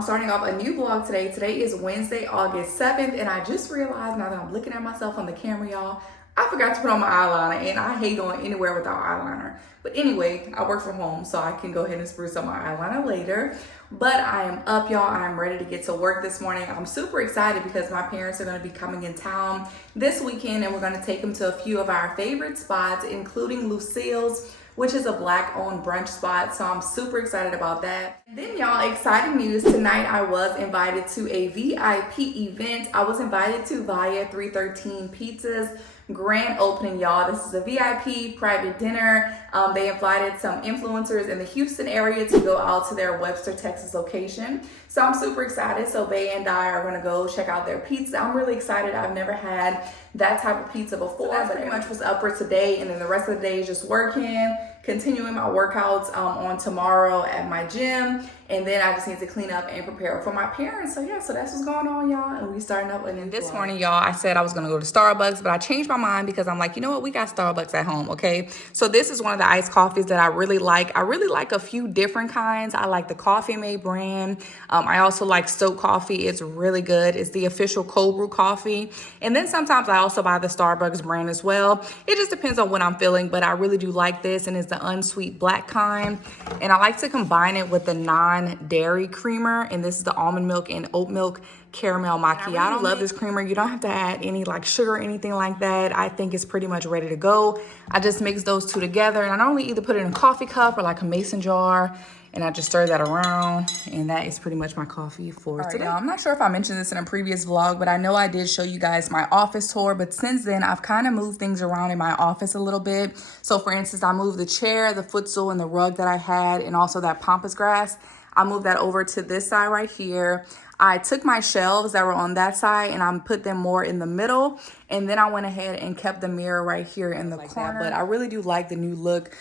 I'm starting off a new vlog today. Today is Wednesday, August 7th, and I just realized now that I'm looking at myself on the camera, y'all, I forgot to put on my eyeliner, and I hate going anywhere without eyeliner. But anyway, I work from home, so I can go ahead and spruce up my eyeliner later. But I am up, y'all. I'm ready to get to work this morning. I'm super excited because my parents are going to be coming in town this weekend, and we're going to take them to a few of our favorite spots, including Lucille's, which is a Black-owned brunch spot. So I'm super excited about that. And then, y'all, exciting news. Tonight, I was invited to a VIP event. I was invited to Via 313 Pizza's grand opening, y'all. This is a VIP private dinner. They invited some influencers in the Houston area to go out to their Webster, Texas location. So I'm super excited. So Bay and I are gonna go check out their pizza. I'm really excited. I've never had that type of pizza before. So that's pretty much what's up for today. And then the rest of the day is just working, continuing my workouts on tomorrow at my gym. And then I just need to clean up and prepare for my parents. So yeah, so that's what's going on, y'all. And we starting up. And this morning, y'all, I said I was gonna go to Starbucks, but I changed my mind because I'm like, you know what? We got Starbucks at home, okay? So this is one of the iced coffees that I really like. I really like a few different kinds. I like the Coffee Mate brand. I also like Stoke Coffee. It's really good. It's the official cold brew coffee. And then sometimes I also buy the Starbucks brand as well. It just depends on what I'm feeling, but I really do like this, and it's the unsweet black kind. And I like to combine it with the non-dairy creamer, and this is the almond milk and oat milk caramel macchiato. I really love this creamer. You don't have to add any like sugar or anything like that. I think it's pretty much ready to go. I just mix those two together, and I normally either put it in a coffee cup or like a mason jar, and I just stir that around, and that is pretty much my coffee for today. I'm not sure if I mentioned this in a previous vlog, but I know I did show you guys my office tour, but since then I've kind of moved things around in my office a little bit. So for instance, I moved the chair, the footstool, and the rug that I had, and also that pampas grass. I moved that over to this side right here. I took my shelves that were on that side and I put them more in the middle. And then I went ahead and kept the mirror right here in the corner. But I really do like the new look,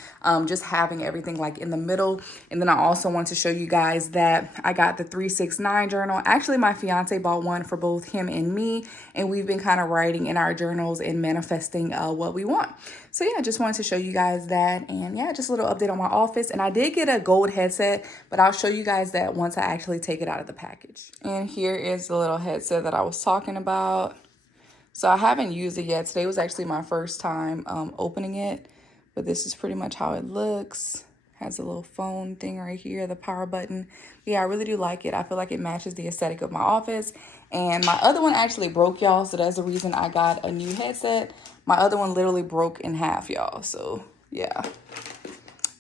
just having everything like in the middle. And then I also want to show you guys that I got the 369 journal. Actually, my fiance bought one for both him and me. And we've been kind of writing in our journals and manifesting what we want. So yeah, I just wanted to show you guys that. And yeah, just a little update on my office. And I did get a gold headset, but I'll show you guys that once I actually take it out of the package. And here is the little headset that I was talking about. So I haven't used it yet. Today was actually my first time opening it, but this is pretty much how it looks. Has a little phone thing right here, the power button. But yeah, I really do like it. I feel like it matches the aesthetic of my office. And my other one actually broke, y'all, so that's the reason I got a new headset. My other one literally broke in half, y'all. So yeah,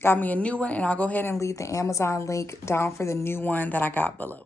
got me a new one, and I'll go ahead and leave the Amazon link down for the new one that I got below.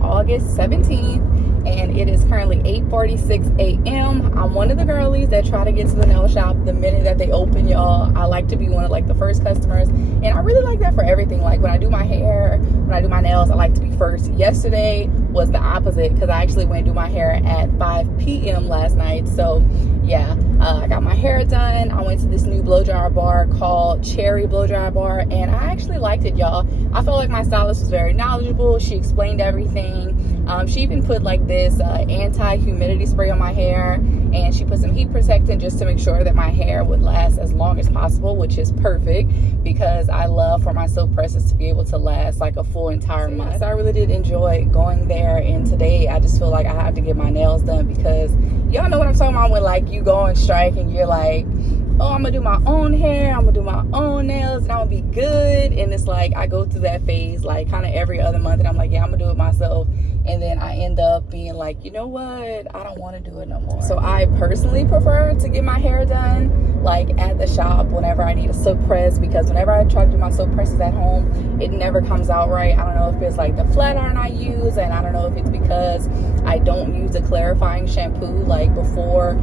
August 17th, and it is currently 8:46 a.m. I'm one of the girlies that try to get to the nail shop the minute that they open, y'all. I like to be one of like the first customers, and I really like that for everything. Like when I do my hair, when I do my nails, I like to be first. Yesterday was the opposite because I actually went to do my hair at 5 p.m. last night. So yeah, I got my hair done. I went to this new blow dry bar called Cherry Blow Dry Bar, and I actually liked it, y'all. I felt like my stylist was very knowledgeable. She explained everything. She even put like this anti-humidity spray on my hair, and she put some heat protectant just to make sure that my hair would last as long as possible, which is perfect because I love for my silk presses to be able to last like a full entire month. So I really did enjoy going there, and today I just feel like I have to get my nails done because y'all know what I'm talking about when like you go on strike and you're like, oh, I'm gonna do my own hair, I'm gonna do my own nails. nails and I'm gonna be good. And it's like I go through that phase like kind of every other month, and I'm like, yeah, I'm gonna do it myself. And then I end up being like, you know what, I don't want to do it no more. So I personally prefer to get my hair done like at the shop whenever I need a silk press, because whenever I try to do my silk presses at home, it never comes out right. I don't know if it's like the flat iron I use, and I don't know if it's because I don't use a clarifying shampoo like before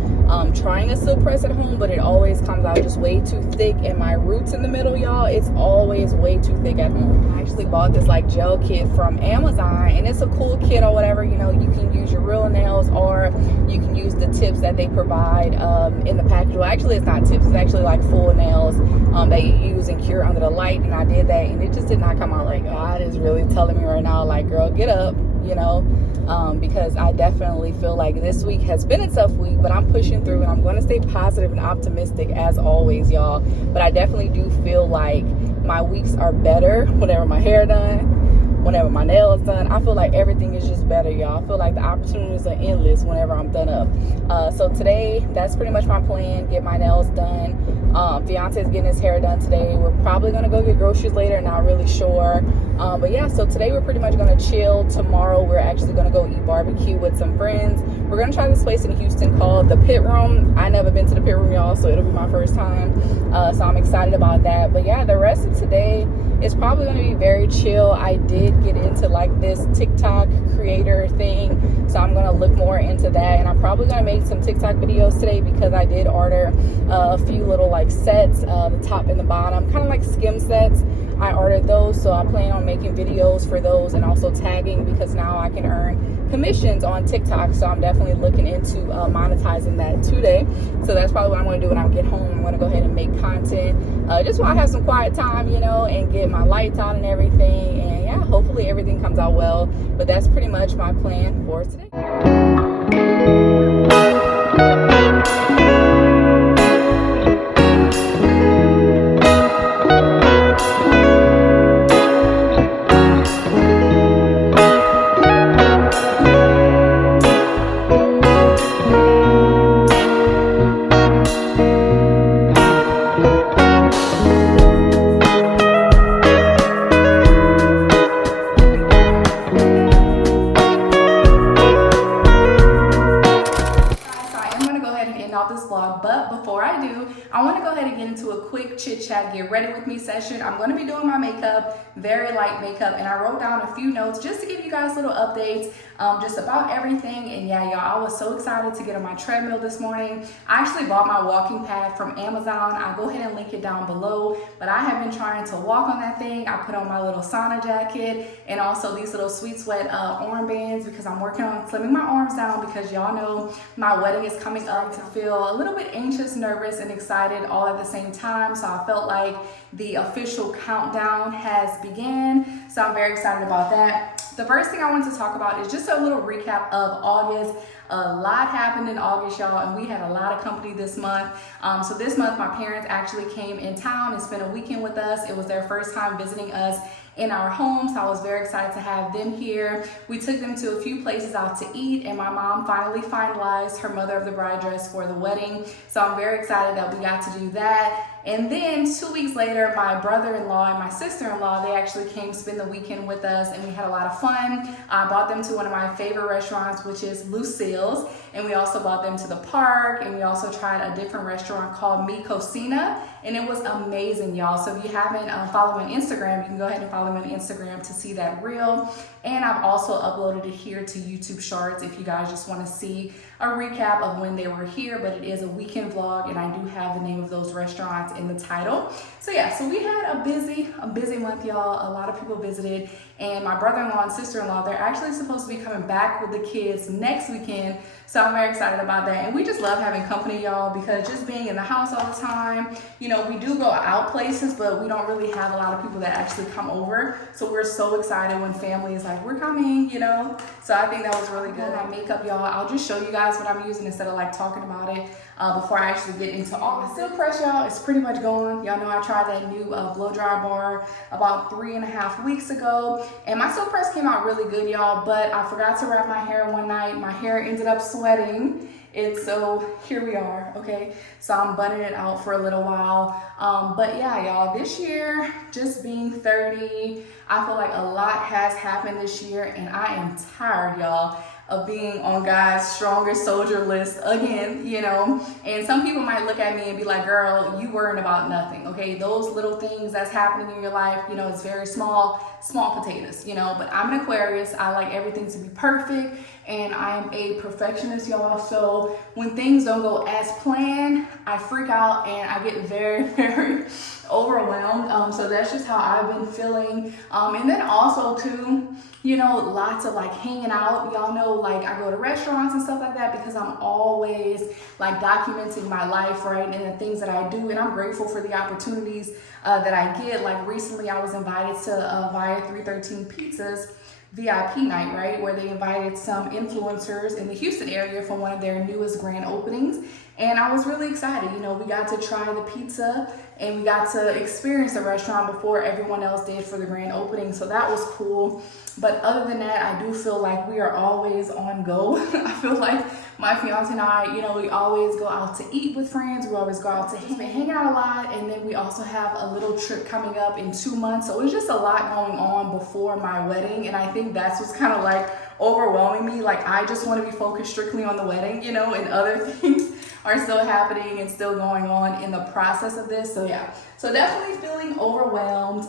trying a silk press at home, but it always comes out just way too thick, and my roots in the middle, y'all, it's always way too thick at home. I actually bought this like gel kit from Amazon, and it's a cool kit or whatever. You know, you can use your real nails, or you can use the tips that they provide in the package. Well, actually it's not tips, it's actually like full nails that you use and cure under the light, and I did that, and it just did not come out like God is really telling me right now, like, girl, get up, you know. Because I definitely feel like this week has been a tough week, but I'm pushing through, and I'm going to stay positive and optimistic as always, y'all. But I definitely do feel like my weeks are better whenever my hair done, whenever my nails done. I feel like everything is just better, y'all. I feel like the opportunities are endless whenever I'm done up. So today, that's pretty much my plan, get my nails done. Fiance's getting his hair done today. We're probably gonna go get groceries later, not really sure. But yeah, so today we're pretty much gonna chill. Tomorrow we're actually gonna go eat barbecue with some friends. We're gonna try this place in Houston called the Pit Room. I never been to the Pit Room, y'all, so it'll be my first time. So I'm excited about that. But yeah, the rest of today is probably gonna be very chill. I did get into like this TikTok creator thing, so I'm gonna look more into that, and I'm probably gonna make some TikTok videos today because I did order a few little like sets, the top and the bottom, kind of like skim sets. I ordered those, so I plan on making videos for those and also tagging, because now I can earn commissions on TikTok. So I'm definitely looking into monetizing that today. So that's probably what I'm going to do when I get home. I'm going to go ahead and make content just while I have some quiet time, you know, and get my lights on and everything. And yeah, hopefully everything comes out well. But that's pretty much my plan for today. But before I do, I want to go ahead and get into a quick chit chat, get ready with me session. I'm going to be doing my makeup, very light makeup, and I wrote down a few notes just to give you guys little updates just about everything. And yeah, y'all, I was so excited to get on my treadmill this morning. I actually bought my walking pad from Amazon. I'll go ahead and link it down below, but I have been trying to walk on that thing. I put on my little sauna jacket and also these little Sweet Sweat armbands, because I'm working on slimming my arms down, because y'all know my wedding is coming up. To feel a little bit anxious, nervous, and excited all at the same time. So I felt like the official countdown has begun. So I'm very excited about that. The first thing I want to talk about is just a little recap of August. A lot happened in August, y'all, and we had a lot of company this month. So this month, my parents actually came in town and spent a weekend with us. It was their first time visiting us in our home, so I was very excited to have them here. We took them to a few places out to eat, and my mom finally finalized her mother of the bride dress for the wedding. So I'm very excited that we got to do that. And then 2 weeks later, my brother-in-law and my sister-in-law, they actually came spend the weekend with us, and we had a lot of fun. I brought them to one of my favorite restaurants, which is Lucille's, and we also brought them to the park, and we also tried a different restaurant called Mi Cocina, and it was amazing, y'all. So if you haven't followed me on Instagram, you can go ahead and follow me on Instagram to see that reel. And I've also uploaded it here to YouTube Shorts if you guys just want to see a recap of when they were here, but it is a weekend vlog, and I do have the name of those restaurants in the title. So yeah, so we had a busy month, y'all. A lot of people visited, and my brother-in-law and sister-in-law, they're actually supposed to be coming back with the kids next weekend. So I'm very excited about that. And we just love having company, y'all, because just being in the house all the time, you know, we do go out places, but we don't really have a lot of people that actually come over. So we're so excited when family is like, we're coming, you know. So I think that was really good. My makeup, y'all, I'll just show you guys what I'm using instead of like talking about it before I actually get into all the silk press, y'all. It's pretty much gone. Y'all know I tried that new blow dry bar about 3.5 weeks ago, and my silk press came out really good, y'all, but I forgot to wrap my hair one night. My hair ended up sweating, And so here we are, okay? So I'm bunning it out for a little while. But yeah, y'all, this year, just being 30, I feel like a lot has happened this year, and I am tired, y'all, of being on God's strongest soldier list again, you know. And some people might look at me and be like, girl, you worrying about nothing, okay? Those little things that's happening in your life, you know, it's very small potatoes, you know. But I'm an Aquarius. I like everything to be perfect, and I'm a perfectionist, y'all. So when things don't go as planned, I freak out and I get very, very overwhelmed. So that's just how I've been feeling. And then also too, you know, lots of like hanging out. Y'all know, like I go to restaurants and stuff like that because I'm always like documenting my life, right? And the things that I do. And I'm grateful for the opportunities that I get. Like recently I was invited to Via 313 Pizzas VIP night, right? Where they invited some influencers in the Houston area for one of their newest grand openings. And I was really excited. You know, we got to try the pizza and we got to experience the restaurant before everyone else did for the grand opening. So that was cool. But other than that, I do feel like we are always on go. I feel like my fiance and I, you know, we always go out to eat with friends. We always go out to hang out a lot. And then we also have a little trip coming up in 2 months. So it's just a lot going on before my wedding. And I think that's what's kind of like overwhelming me. Like I just want to be focused strictly on the wedding, you know, and other things are still happening and still going on in the process of this. So yeah, so definitely feeling overwhelmed.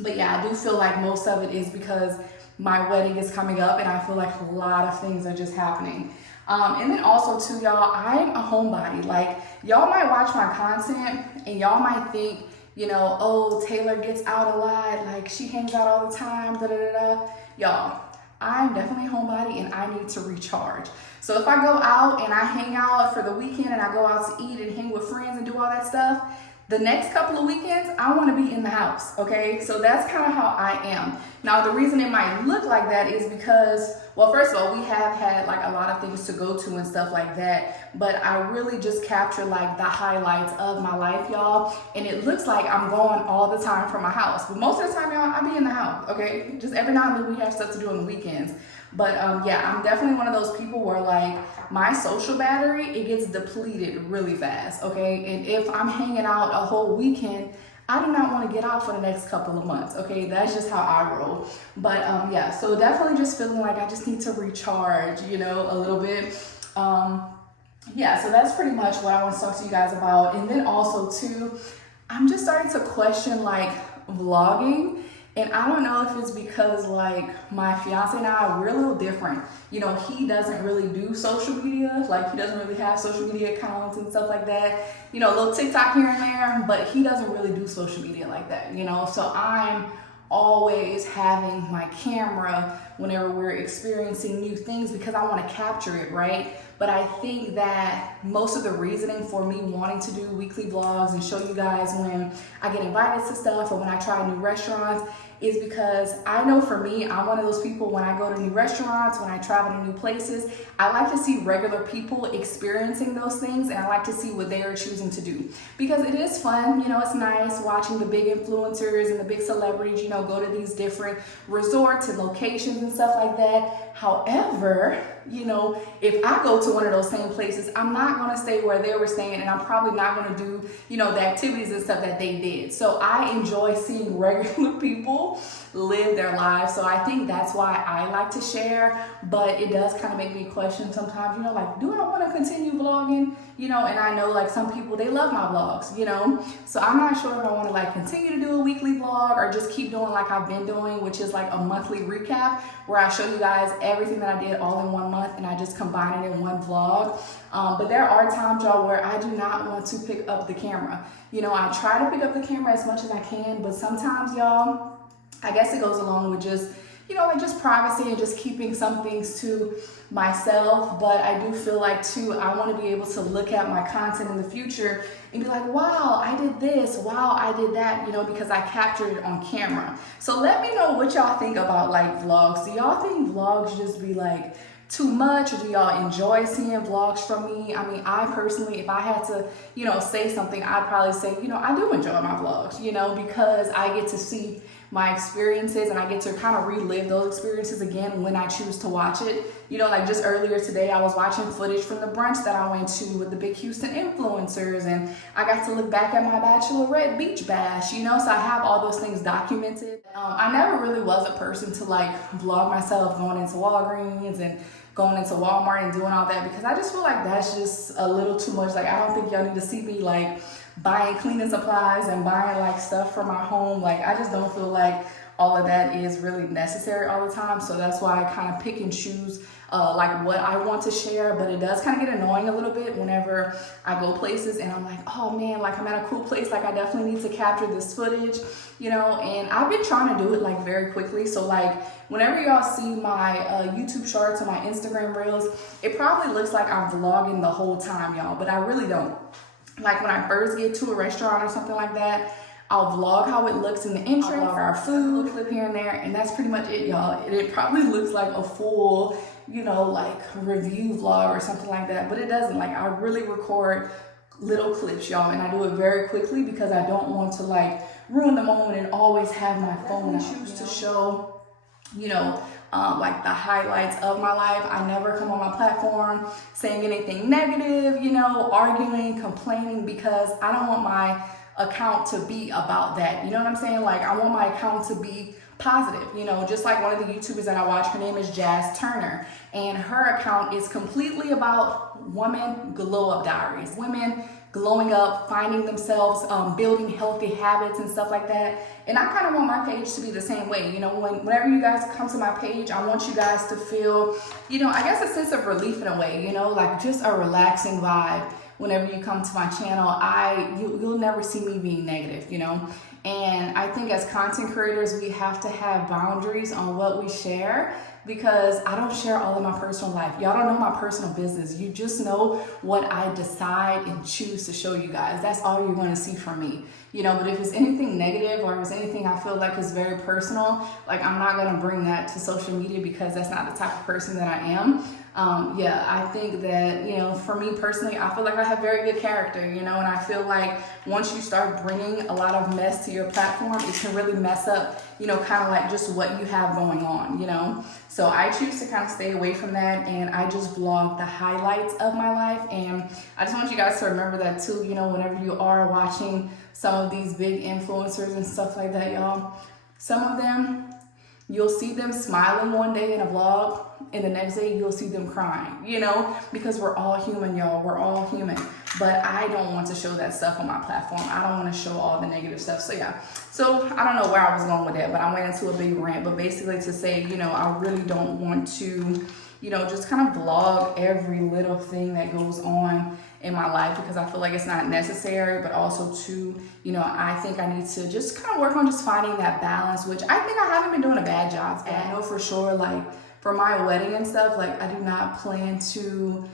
But yeah, I do feel like most of it is because my wedding is coming up and I feel like a lot of things are just happening. And then also too, y'all, I'm a homebody. Like y'all might watch my content and y'all might think, you know, oh, Taylor gets out a lot, like she hangs out all the time, da da da da. Y'all, I'm definitely a homebody and I need to recharge. So if I go out and I hang out for the weekend and I go out to eat and hang with friends and do all that stuff, the next couple of weekends, I want to be in the house, okay? So that's kind of how I am. Now, the reason it might look like that is because, well, first of all, we have had like a lot of things to go to and stuff like that, but I really just capture like the highlights of my life, y'all, and it looks like I'm going all the time from my house. But most of the time, y'all, I be in the house, okay? Just every now and then we have stuff to do on the weekends. But yeah, I'm definitely one of those people where like my social battery, it gets depleted really fast, okay? And if I'm hanging out a whole weekend, I do not want to get out for the next couple of months, okay? That's just how I roll. But yeah, so definitely just feeling like I just need to recharge, you know, a little bit. Yeah, so that's pretty much what I want to talk to you guys about. And then also too, I'm just starting to question like vlogging. And I don't know if it's because like my fiance and I, we're a little different. You know, he doesn't really do social media. Like he doesn't really have social media accounts and stuff like that. You know, a little TikTok here and there, but he doesn't really do social media like that, you know? So I'm always having my camera whenever we're experiencing new things because I want to capture it, right? But I think that most of the reasoning for me wanting to do weekly vlogs and show you guys when I get invited to stuff or when I try new restaurants is because I know for me, I'm one of those people when I go to new restaurants, when I travel to new places, I like to see regular people experiencing those things and I like to see what they are choosing to do. Because it is fun, you know, it's nice watching the big influencers and the big celebrities, you know, go to these different resorts and locations and stuff like that. However, you know, if I go to one of those same places, I'm not going to stay where they were staying and I'm probably not going to do, you know, the activities and stuff that they did. So I enjoy seeing regular people live their lives. So I think that's why I like to share, but it does kind of make me question sometimes, you know, like, do I want to continue vlogging? You know, and I know like some people, they love my vlogs, you know, so I'm not sure if I want to like continue to do a weekly vlog or just keep doing like I've been doing, which is like a monthly recap where I show you guys everything that I did all in 1 month and I just combine it in one vlog. But there are times, y'all, where I do not want to pick up the camera. You know, I try to pick up the camera as much as I can, but sometimes, y'all, I guess it goes along with just, you know, like just privacy and just keeping some things to myself. But I do feel like too, I want to be able to look at my content in the future and be like, wow, I did this, wow, I did that, you know, because I captured it on camera. So let me know what y'all think about like vlogs. Do y'all think vlogs just be like too much, or do y'all enjoy seeing vlogs from me? I mean, I personally, if I had to, you know, say something, I'd probably say, you know, I do enjoy my vlogs, you know, because I get to see my experiences, and I get to kind of relive those experiences again when I choose to watch it. You know, like just earlier today, I was watching footage from the brunch that I went to with the big Houston influencers, and I got to look back at my bachelorette beach bash, you know, so I have all those things documented. I never really was a person to like vlog myself going into Walgreens and going into Walmart and doing all that, because I just feel like that's just a little too much. Like, I don't think y'all need to see me like buying cleaning supplies and buying like stuff for my home. Like, I just don't feel like all of that is really necessary all the time. So that's why I kind of pick and choose like what I want to share. But it does kind of get annoying a little bit whenever I go places and I'm like, oh man, like I'm at a cool place, like I definitely need to capture this footage, you know. And I've been trying to do it like very quickly. So like whenever y'all see my YouTube shorts or my Instagram reels, it probably looks like I'm vlogging the whole time, y'all, but I really don't. Like when I first get to a restaurant or something like that, I'll vlog how it looks in the entrance, I'll vlog our food, clip here and there, and that's pretty much it, y'all. It probably looks like a full, you know, like review vlog or something like that, but it doesn't. Like, I really record little clips, y'all, and I do it very quickly because I don't want to like ruin the moment and always have my phone out. I choose to show, you know, like the highlights of my life. I never come on my platform saying anything negative, you know, arguing, complaining, because I don't want my account to be about that. You know what I'm saying? Like, I want my account to be positive, you know, just like one of the YouTubers that I watch, her name is Jazz Turner, and her account is completely about women glow up diaries, women glowing up, finding themselves, building healthy habits and stuff like that. And I kind of want my page to be the same way. You know, whenever you guys come to my page, I want you guys to feel, you know, I guess a sense of relief in a way, you know, like just a relaxing vibe. Whenever you come to my channel, you'll never see me being negative, you know. And I think as content creators, we have to have boundaries on what we share, because I don't share all of my personal life. Y'all don't know my personal business. You just know what I decide and choose to show you guys. That's all you're going to see from me, you know. But if it's anything negative or if it's anything I feel like is very personal, like I'm not going to bring that to social media, because that's not the type of person that I am. Yeah, I think that, you know, for me personally, I feel like I have very good character, you know, and I feel like once you start bringing a lot of mess to your platform, it can really mess up, you know, kind of like just what you have going on, you know. So I choose to kind of stay away from that, and I just vlog the highlights of my life. And I just want you guys to remember that too, you know, whenever you are watching some of these big influencers and stuff like that, y'all, some of them, you'll see them smiling one day in a vlog, and the next day you'll see them crying, you know, because we're all human, y'all. We're all human. But I don't want to show that stuff on my platform. I don't want to show all the negative stuff. So yeah. So I don't know where I was going with that, but I went into a big rant. But basically to say, you know, I really don't want to, you know, just kind of vlog every little thing that goes on in my life, because I feel like it's not necessary. But also too, you know, I think I need to just kind of work on just finding that balance, which I think I haven't been doing a bad job at. I know for sure, like for my wedding and stuff, like I do not plan to,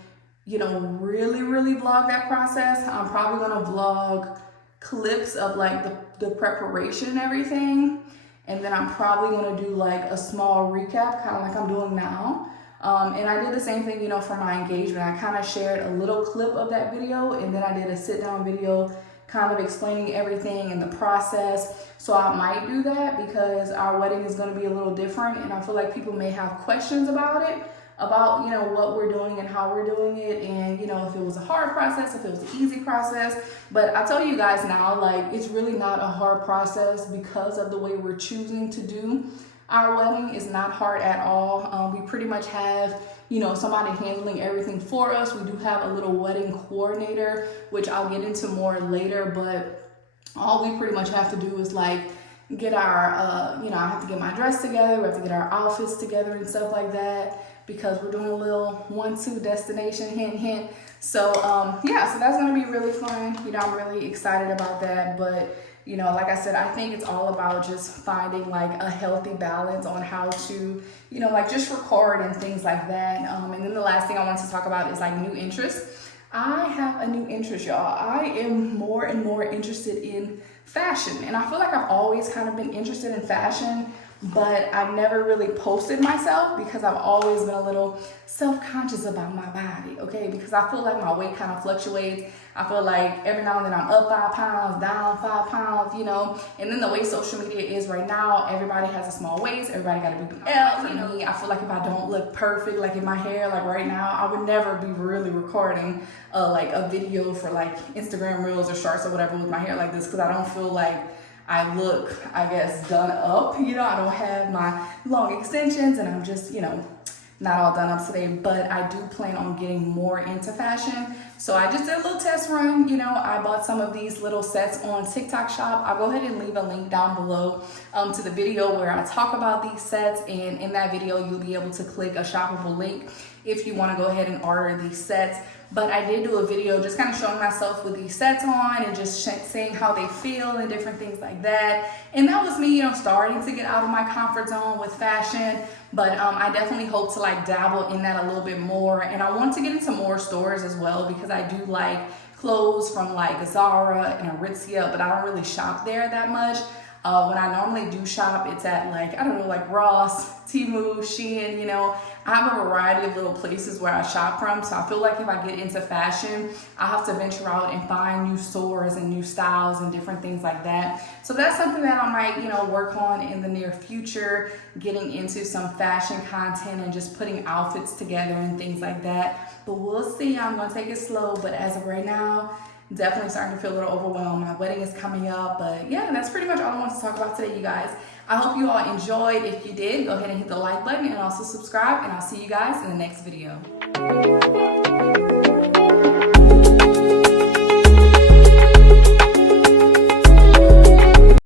you know, really vlog that process. I'm probably gonna vlog clips of like the preparation and everything, and then I'm probably gonna do like a small recap, kind of like I'm doing now. And I did the same thing, you know, for my engagement. I kind of shared a little clip of that video, and then I did a sit down video kind of explaining everything and the process. So I might do that because our wedding is going to be a little different, and I feel like people may have questions about it, about, you know, what we're doing and how we're doing it, and, you know, if it was a hard process, if it was an easy process. But I tell you guys now, like, it's really not a hard process because of the way we're choosing to do our wedding. Is not hard at all. We pretty much have, you know, somebody handling everything for us. We do have a little wedding coordinator, which I'll get into more later, but all we pretty much have to do is like get our, you know, I have to get my dress together, we have to get our outfits together and stuff like that, because we're doing a little 1-2 destination, hint, hint. So, yeah, so that's going to be really fun. You know, I'm really excited about that. But, you know, like I said, I think it's all about just finding like a healthy balance on how to, you know, like just record and things like that. And then the last thing I want to talk about is like new interests. I have a new interest, y'all. I am more and more interested in fashion. And I feel like I've always kind of been interested in fashion, but I've never really posted myself because I've always been a little self-conscious about my body, okay? Because I feel like my weight kind of fluctuates. I feel like every now and then I'm up 5 pounds, down 5 pounds, you know? And then the way social media is right now, everybody has a small waist, everybody got a big L. For me, I feel like if I don't look perfect, like in my hair, like right now, I would never be really recording like a video for like Instagram Reels or Shorts or whatever with my hair like this, because I don't feel like I look, I guess, done up. You know, I don't have my long extensions and I'm just, you know, not all done up today, but I do plan on getting more into fashion. So I just did a little test run. You know, I bought some of these little sets on TikTok shop. I'll go ahead and leave a link down below to the video where I talk about these sets, and in that video you'll be able to click a shoppable link if you want to go ahead and order these sets. But I did do a video just kind of showing myself with these sets on and just saying how they feel and different things like that. And that was me, you know, starting to get out of my comfort zone with fashion. But I definitely hope to like dabble in that a little bit more. And I want to get into more stores as well, because I do like clothes from like Zara and Aritzia, but I don't really shop there that much. When I normally do shop, it's at like, I don't know, like Ross, Temu, Shein, you know. I have a variety of little places where I shop from, so I feel like if I get into fashion, I have to venture out and find new stores and new styles and different things like that. So that's something that I might, you know, work on in the near future, getting into some fashion content and just putting outfits together and things like that. But we'll see. I'm gonna take it slow, but as of right now, definitely starting to feel a little overwhelmed. My wedding is coming up, but yeah, that's pretty much all I want to talk about today, you guys. I hope you all enjoyed. If you did, go ahead and hit the like button and also subscribe, and I'll see you guys in the next video.